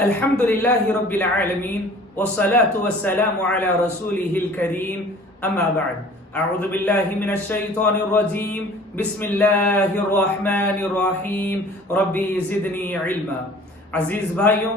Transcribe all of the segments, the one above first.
الحمد لله رب العالمين والصلاة والسلام على رسوله الكريم أما بعد أعوذ بالله من الشيطان الرجيم بسم الله الرحمن الرحيم ربي زدني علما. عزیز بھائیوں،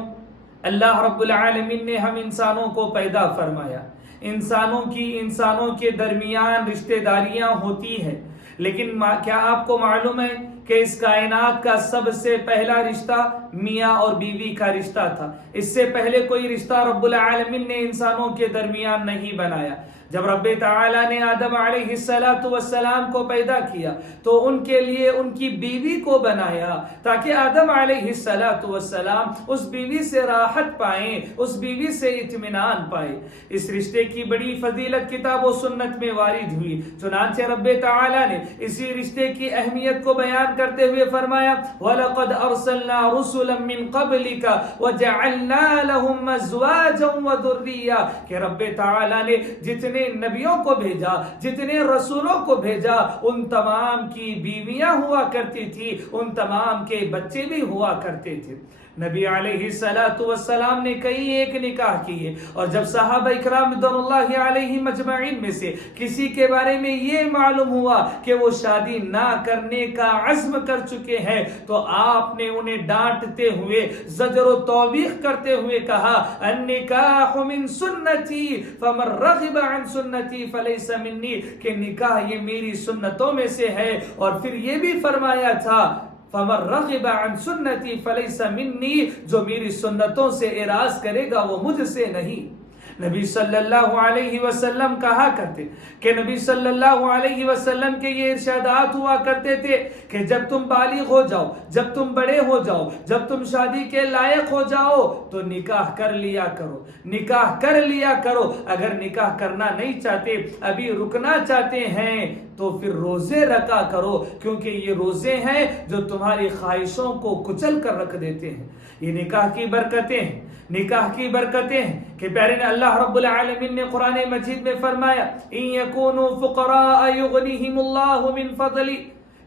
اللہ رب العالمین نے ہم انسانوں کو پیدا فرمایا. انسانوں کے درمیان رشتہ داریاں ہوتی ہیں، لیکن کیا آپ کو معلوم ہے کہ اس کائنات کا سب سے پہلا رشتہ میاں اور بیوی کا رشتہ تھا. اس سے پہلے کوئی رشتہ رب العالمین نے انسانوں کے درمیان نہیں بنایا. جب رب تعالی نے آدم علیہ السلام کو پیدا کیا تو ان کے لیے ان کی بیوی کو بنایا تاکہ آدم علیہ السلام اس بیوی سے راحت پائیں، اس بیوی سے اطمینان پائیں. اس رشتے کی بڑی فضیلت کتاب و سنت میں وارد ہوئی. چنانچہ رب تعالی نے اسی رشتے کی اہمیت کو بیان کرتے ہوئے فرمایا وَلَقَدْ أَرْسَلْنَا رُسُلًا مِّن قَبْلِكَ وَجَعَلْنَا لَهُمْ أَزْوَاجًا وَذُرِّيَّةً کہ رب تعالی نے جتنے نبیوں کو بھیجا، جتنے رسولوں کو بھیجا، ان تمام کی بیویاں ہوا کرتی تھی، ان تمام کے بچے بھی ہوا کرتے تھے. نبی علیہ السلام نے کئی ایک نکاح کیے، اور جب صحابہ اکرام رضوان اللہ علیہ مجمعین میں سے کسی کے بارے میں یہ معلوم ہوا کہ وہ شادی نہ کرنے کا عزم کر چکے ہیں تو آپ نے انہیں ڈانٹتے ہوئے، زجر و توبیخ کرتے ہوئے کہا النکاح من سنتی فمن رغب عن سنتی فلیس منی، کہ نکاح یہ میری سنتوں میں سے ہے. اور پھر یہ بھی فرمایا تھا فَمَن رَغِبَ عَن سُنَّتِي فَلَيْسَ مِنِّي، جو میری سنتوں سے اعراض کرے گا وہ مجھ سے نہیں. نبی صلی اللہ علیہ وسلم کہا کرتے کہ نبی صلی اللہ علیہ وسلم کے یہ ارشادات ہوا کرتے تھے کہ جب تم بالغ ہو جاؤ، جب تم بڑے ہو جاؤ، جب تم شادی کے لائق ہو جاؤ تو نکاح کر لیا کرو، نکاح کر لیا کرو. اگر نکاح کرنا نہیں چاہتے، ابھی رکنا چاہتے ہیں تو پھر روزے رکھا کرو، کیونکہ یہ روزے ہیں جو تمہاری خواہشوں کو کچل کر رکھ دیتے ہیں. یہ نکاح کی برکتیں ہیں، نکاح کی برکتیں ہیں کہ پیارے نے اللہ رب العالمین نے قرآن مجید میں فرمایا ان یکونوا فقراء یغنیہم اللہ من فضلی،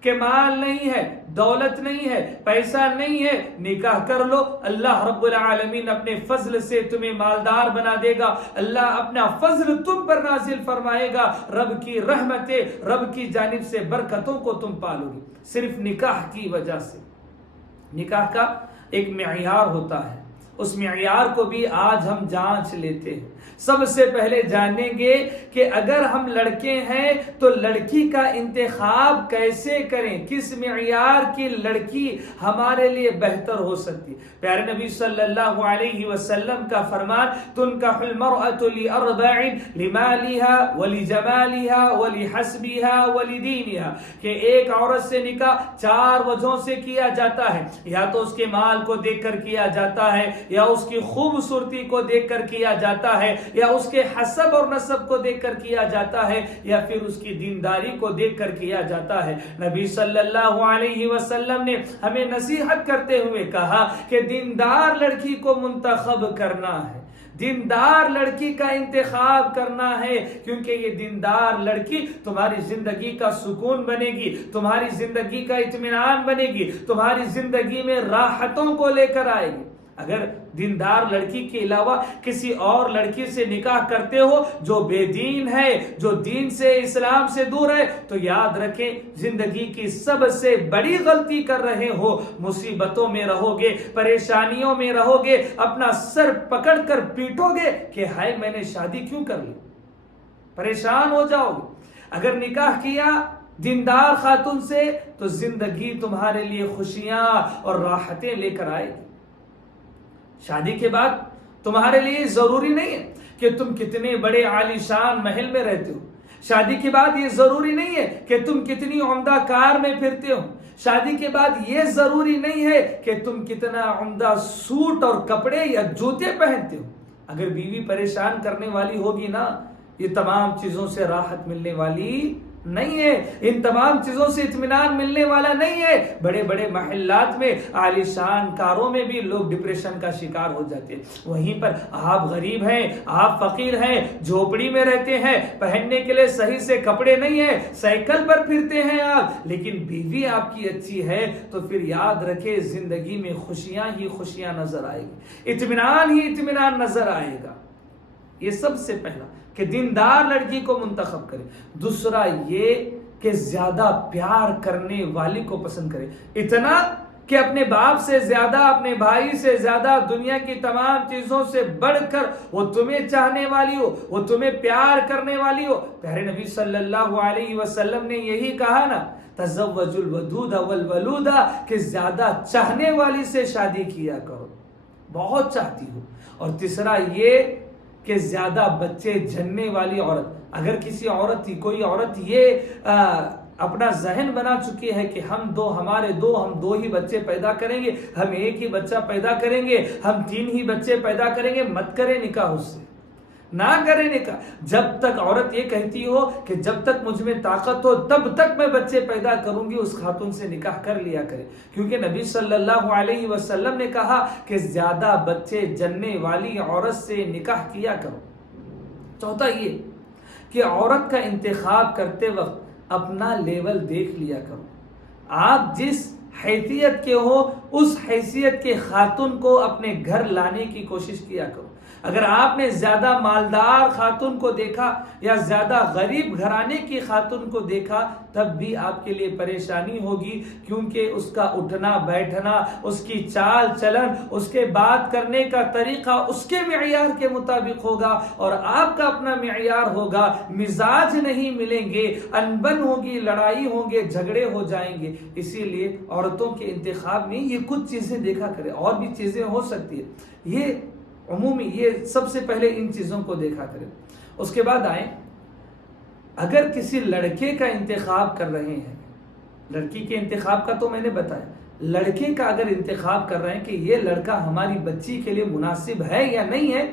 کہ مال نہیں ہے، دولت نہیں ہے، پیسہ نہیں ہے، نکاح کر لو، اللہ رب العالمین اپنے فضل سے تمہیں مالدار بنا دے گا. اللہ اپنا فضل تم پر نازل فرمائے گا، رب کی رحمتیں، رب کی جانب سے برکتوں کو تم پالو گی صرف نکاح کی وجہ سے. نکاح کا ایک معیار ہوتا ہے، اس معیار کو بھی آج ہم جانچ لیتے ہیں. سب سے پہلے جانیں گے کہ اگر ہم لڑکے ہیں تو لڑکی کا انتخاب کیسے کریں، کس معیار کی لڑکی ہمارے لیے بہتر ہو سکتی. پیارے نبی صلی اللہ علیہ وسلم کا فرمان تنکح المرأة لأربع لمالها ولجمالها ولحسبها ولدینها، کہ ایک عورت سے نکاح 4 وجہوں سے کیا جاتا ہے. یا تو اس کے مال کو دیکھ کر کیا جاتا ہے، یا اس کی خوبصورتی کو دیکھ کر کیا جاتا ہے، یا اس کے حسب اور نسب کو دیکھ کر کیا جاتا ہے، یا پھر اس کی دینداری کو دیکھ کر کیا جاتا ہے. نبی صلی اللہ علیہ وسلم نے ہمیں نصیحت کرتے ہوئے کہا کہ دیندار لڑکی کو منتخب کرنا ہے، دیندار لڑکی کا انتخاب کرنا ہے، کیونکہ یہ دیندار لڑکی تمہاری زندگی کا سکون بنے گی، تمہاری زندگی کا اطمینان بنے گی، تمہاری زندگی میں راحتوں کو لے کر آئے گی. اگر دیندار لڑکی کے علاوہ کسی اور لڑکی سے نکاح کرتے ہو جو بے دین ہے، جو دین سے، اسلام سے دور ہے، تو یاد رکھیں زندگی کی سب سے بڑی غلطی کر رہے ہو. مصیبتوں میں رہو گے، پریشانیوں میں رہو گے، اپنا سر پکڑ کر پیٹو گے کہ ہائے میں نے شادی کیوں کر لی، پریشان ہو جاؤ گے. اگر نکاح کیا دیندار خاتون سے تو زندگی تمہارے لیے خوشیاں اور راحتیں لے کر آئے گی. شادی کے بعد تمہارے لیے ضروری نہیں ہے کہ تم کتنے بڑے عالی شان محل میں رہتے ہو. شادی کے بعد یہ ضروری نہیں ہے کہ تم کتنی عمدہ کار میں پھرتے ہو. شادی کے بعد یہ ضروری نہیں ہے کہ تم کتنا عمدہ سوٹ اور کپڑے یا جوتے پہنتے ہو. اگر بیوی پریشان کرنے والی ہوگی نا، یہ تمام چیزوں سے راحت ملنے والی نہیں ہے، ان تمام چیزوں سے اطمینان ملنے والا نہیں ہے۔ بڑے بڑے محلات میں، عالی شان کاروں میں بھی لوگ ڈپریشن کا شکار ہو جاتے ہیں، وہیں پر آپ غریب ہیں، آپ فقیر ہیں، جھوپڑی میں رہتے ہیں، پہننے کے لیے صحیح سے کپڑے نہیں ہیں، سائیکل پر پھرتے ہیں آپ، لیکن بیوی آپ کی اچھی ہے، تو پھر یاد رکھے زندگی میں خوشیاں ہی خوشیاں نظر آئے گی، اطمینان ہی اطمینان نظر آئے گا۔ یہ سب سے پہلا کہ دیندار لڑکی کو منتخب کرے۔ دوسرا یہ کہ زیادہ پیار کرنے والی کو پسند کرے، اتنا کہ اپنے باپ سے زیادہ، اپنے بھائی سے زیادہ، دنیا کی تمام چیزوں سے بڑھ کر وہ تمہیں چاہنے والی ہو، وہ تمہیں پیار کرنے والی ہو۔ پیارے نبی صلی اللہ علیہ وسلم نے یہی کہا نا، تزوج الودود والولود، کہ زیادہ چاہنے والی سے شادی کیا کرو، بہت چاہتی ہو۔ اور تیسرا یہ کہ زیادہ بچے جننے والی عورت، اگر کسی عورت، کوئی عورت یہ اپنا ذہن بنا چکی ہے کہ ہم دو ہی بچے پیدا کریں گے، ہم ایک ہی بچہ پیدا کریں گے، ہم 3 ہی بچے پیدا کریں گے، مت کرے نکاح اس سے، نہ کرے نکاح۔ جب تک عورت یہ کہتی ہو کہ جب تک مجھ میں طاقت ہو تب تک میں بچے پیدا کروں گی، اس خاتون سے نکاح کر لیا کرے، کیونکہ نبی صلی اللہ علیہ وسلم نے کہا کہ زیادہ بچے جننے والی عورت سے نکاح کیا کرو۔ چوتھا یہ کہ عورت کا انتخاب کرتے وقت اپنا لیول دیکھ لیا کرو، آپ جس حیثیت کے ہو اس حیثیت کے خاتون کو اپنے گھر لانے کی کوشش کیا کرو۔ اگر آپ نے زیادہ مالدار خاتون کو دیکھا یا زیادہ غریب گھرانے کی خاتون کو دیکھا، تب بھی آپ کے لیے پریشانی ہوگی، کیونکہ اس کا اٹھنا بیٹھنا، اس کی چال چلن، اس کے بات کرنے کا طریقہ اس کے معیار کے مطابق ہوگا، اور آپ کا اپنا معیار ہوگا، مزاج نہیں ملیں گے، انبن ہوگی، لڑائی ہوں گے، جھگڑے ہو جائیں گے۔ اسی لیے عورتوں کے انتخاب میں یہ کچھ چیزیں دیکھا کرے، اور بھی چیزیں ہو سکتی ہے، یہ عمومی، یہ سب سے پہلے ان چیزوں کو دیکھا کرے۔ اس کے بعد آئیں، اگر کسی لڑکے کا انتخاب کر رہے ہیں، لڑکی کے انتخاب کا تو میں نے بتایا، لڑکے کا اگر انتخاب کر رہے ہیں کہ یہ لڑکا ہماری بچی کے لیے مناسب ہے یا نہیں ہے،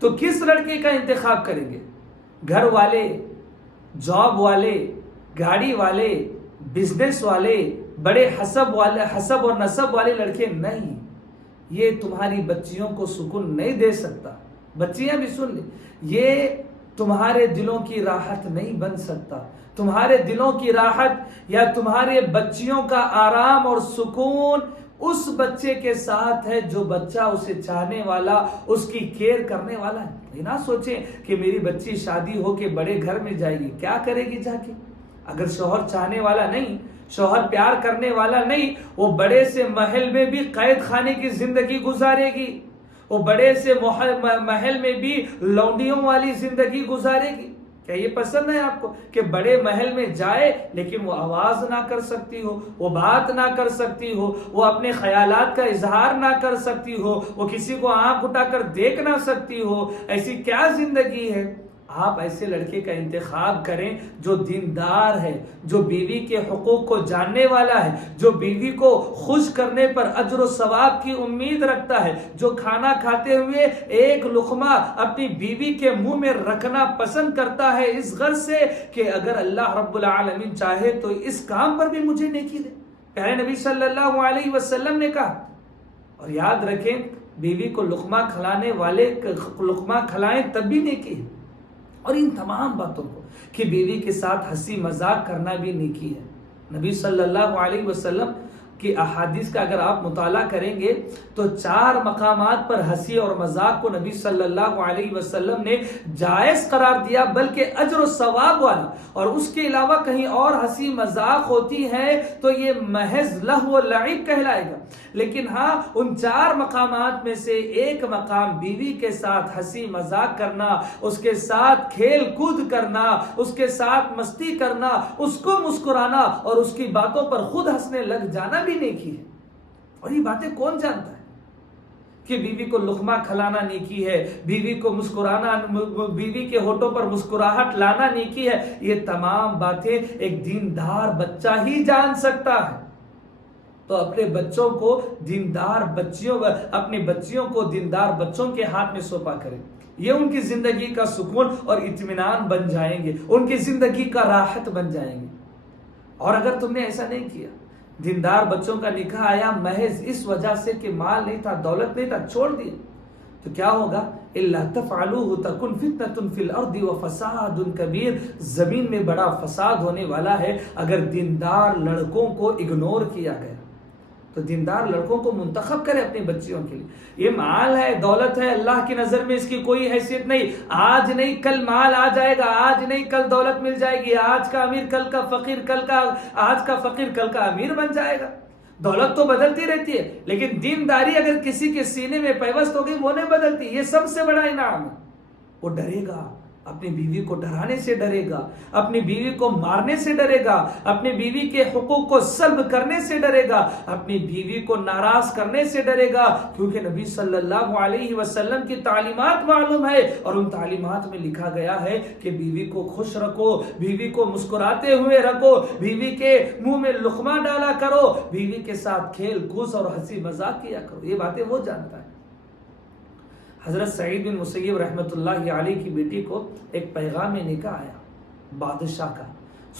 تو کس لڑکے کا انتخاب کریں گے؟ گھر والے، جاب والے، گاڑی والے، بزنس والے، بڑے حسب اور نسب والے لڑکے نہیں۔ یہ تمہاری بچیوں کو سکون نہیں دے سکتا، بچیاں بھی سن لیں، یہ تمہارے دلوں کی راحت نہیں بن سکتا۔ تمہارے دلوں کی راحت یا تمہارے بچیوں کا آرام اور سکون اس بچے کے ساتھ ہے جو بچہ اسے چاہنے والا، اس کی کیئر کرنے والا ہے۔ یہ نہ سوچیں کہ میری بچی شادی ہو کے بڑے گھر میں جائے گی، کیا کرے گی جا کے؟ اگر شوہر چاہنے والا نہیں، شوہر پیار کرنے والا نہیں، وہ بڑے سے محل میں بھی قید خانے کی زندگی گزارے گی، وہ بڑے سے محل میں بھی لونڈیوں والی زندگی گزارے گی۔ کیا یہ پسند ہے آپ کو کہ بڑے محل میں جائے لیکن وہ آواز نہ کر سکتی ہو، وہ بات نہ کر سکتی ہو، وہ اپنے خیالات کا اظہار نہ کر سکتی ہو، وہ کسی کو آنکھ اٹھا کر دیکھ نہ سکتی ہو؟ ایسی کیا زندگی ہے؟ آپ ایسے لڑکے کا انتخاب کریں جو دیندار ہے، جو بیوی کے حقوق کو جاننے والا ہے، جو بیوی کو خوش کرنے پر اجر و ثواب کی امید رکھتا ہے، جو کھانا کھاتے ہوئے ایک لقمہ اپنی بیوی کے منہ میں رکھنا پسند کرتا ہے، اس غرض سے کہ اگر اللہ رب العالمین چاہے تو اس کام پر بھی مجھے نیکی دے۔ پیارے نبی صلی اللہ علیہ وسلم نے کہا، اور یاد رکھیں بیوی کو لقمہ کھلانے والے لقمہ کھلائیں تب بھی نیکی ہے۔ اور ان تمام باتوں کو کہ بیوی کے ساتھ ہنسی مذاق کرنا بھی نیکی ہے۔ نبی صلی اللہ علیہ وسلم کی احادیث کا اگر آپ مطالعہ کریں گے تو 4 مقامات پر ہنسی اور مذاق کو نبی صلی اللہ علیہ وسلم نے جائز قرار دیا، بلکہ اجر و ثواب والا، اور اس کے علاوہ کہیں اور ہنسی مذاق ہوتی ہے تو یہ محض لہو و لعب کہلائے گا۔ لیکن ہاں، ان 4 مقامات میں سے ایک مقام بیوی کے ساتھ ہنسی مذاق کرنا، اس کے ساتھ کھیل کود کرنا، اس کے ساتھ مستی کرنا، اس کو مسکرانا اور اس کی باتوں پر خود ہنسنے لگ جانا بھی نیکی ہے۔ اور یہ باتیں کون جانتا ہے کہ بیوی کو لقمہ کھلانا نیکی ہے، بیوی کو مسکرانا، بیوی کے ہونٹوں پر مسکراہٹ لانا نیکی ہے؟ یہ تمام باتیں ایک دیندار بچہ ہی جان سکتا ہے۔ تو اپنے بچوں کو دیندار بچیوں کو دیندار بچوں کے ہاتھ میں سونپا کریں۔ یہ ان کی زندگی کا سکون اور اطمینان بن جائیں گے، ان کی زندگی کا راحت بن جائیں گے۔ اور اگر تم نے ایسا نہیں کیا، دیندار بچوں کا نکاح آیا محض اس وجہ سے کہ مال نہیں تھا، دولت نہیں تھا، چھوڑ دیا، تو کیا ہوگا؟ الا تفعلوه تکن فتنة فی الارض وفساد کبیر، زمین میں بڑا فساد ہونے والا ہے اگر دیندار لڑکوں کو اگنور کیا گیا۔ تو دیندار لڑکوں کو منتخب کرے اپنی بچیوں کے لیے۔ یہ مال ہے، دولت ہے، اللہ کی نظر میں اس کی کوئی حیثیت نہیں۔ آج نہیں کل مال آ جائے گا، آج نہیں کل دولت مل جائے گی، آج کا امیر کل کا فقیر، آج کا فقیر کل کا امیر بن جائے گا۔ دولت تو بدلتی رہتی ہے، لیکن دینداری اگر کسی کے سینے میں پیوست ہوگی وہ نہیں بدلتی۔ یہ سب سے بڑا انعام ہے۔ وہ ڈرے گا، اپنی بیوی کو ڈرانے سے ڈرے گا، اپنی بیوی کو مارنے سے ڈرے گا، اپنی بیوی کے حقوق کو سلب کرنے سے ڈرے گا، اپنی بیوی کو ناراض کرنے سے ڈرے گا، کیونکہ نبی صلی اللہ علیہ وسلم کی تعلیمات معلوم ہے، اور ان تعلیمات میں لکھا گیا ہے کہ بیوی کو خوش رکھو، بیوی کو مسکراتے ہوئے رکھو، بیوی کے منہ میں لقمہ ڈالا کرو، بیوی کے ساتھ کھیل کود اور ہنسی مذاق کیا کرو۔ یہ باتیں وہ جانتا ہے۔ حضرت سعید بن مسیب رحمۃ اللہ علیہ کی بیٹی کو ایک پیغام نکاح آیا بادشاہ کا۔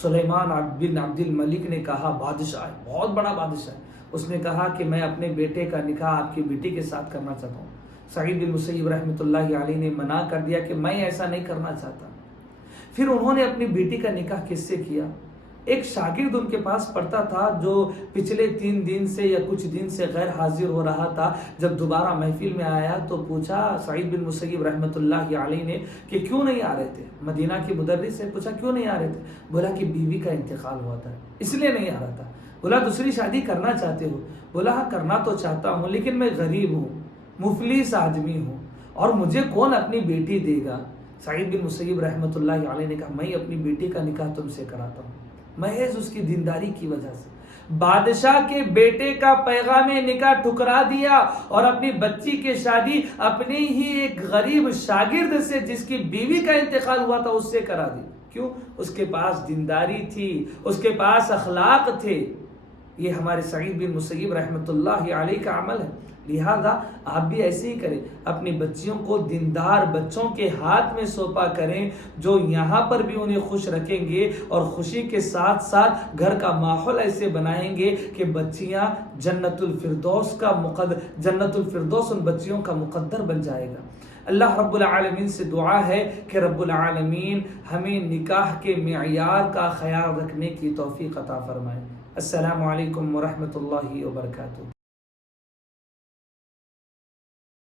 سلیمان بن عبد الملک نے کہا، بادشاہ ہے، بہت بڑا بادشاہ ہے، اس نے کہا کہ میں اپنے بیٹے کا نکاح آپ کی بیٹی کے ساتھ کرنا چاہتا ہوں۔ سعید بن مسیب رحمۃ اللہ علیہ نے منع کر دیا کہ میں ایسا نہیں کرنا چاہتا۔ پھر انہوں نے اپنی بیٹی کا نکاح کس سے کیا؟ ایک شاگرد ان کے پاس پڑھتا تھا جو پچھلے 3 دن سے یا کچھ دن سے غیر حاضر ہو رہا تھا۔ جب دوبارہ محفل میں آیا تو پوچھا سعید بن مسیب رحمۃ اللہ علیہ نے کہ کیوں نہیں آ رہے تھے؟ مدینہ کے مدرس سے پوچھا کیوں نہیں آ رہے تھے؟ بولا کہ بیوی کا انتقال ہوا تھا اس لیے نہیں آ رہا تھا۔ بولا دوسری شادی کرنا چاہتے ہو؟ بولا ہاں کرنا تو چاہتا ہوں، لیکن میں غریب ہوں، مفلس آدمی ہوں، اور مجھے کون اپنی بیٹی دے گا؟ سعید بن مسیب رحمۃ اللہ علیہ نے کہا میں اپنی بیٹی کا نکاح تم سے کراتا ہوں، محض اس کی دینداری کی وجہ سے۔ بادشاہ کے بیٹے کا پیغام نکاح ٹھکرا دیا اور اپنی بچی کی شادی اپنے ہی ایک غریب شاگرد سے جس کی بیوی کا انتقال ہوا تھا اس سے کرا دی۔ کیوں؟ اس کے پاس دینداری تھی، اس کے پاس اخلاق تھے۔ یہ ہمارے سعید بن مسیب رحمۃ اللہ علیہ کا عمل ہے۔ لہذا آپ بھی ایسے ہی کریں، اپنی بچیوں کو دیندار بچوں کے ہاتھ میں سونپا کریں جو یہاں پر بھی انہیں خوش رکھیں گے، اور خوشی کے ساتھ ساتھ گھر کا ماحول ایسے بنائیں گے کہ بچیاں جنت الفردوس ان بچیوں کا مقدر بن جائے گا۔ اللہ رب العالمین سے دعا ہے کہ رب العالمین ہمیں نکاح کے معیار کا خیال رکھنے کی توفیق عطا فرمائے۔ السلام علیکم ورحمۃ اللہ وبرکاتہ۔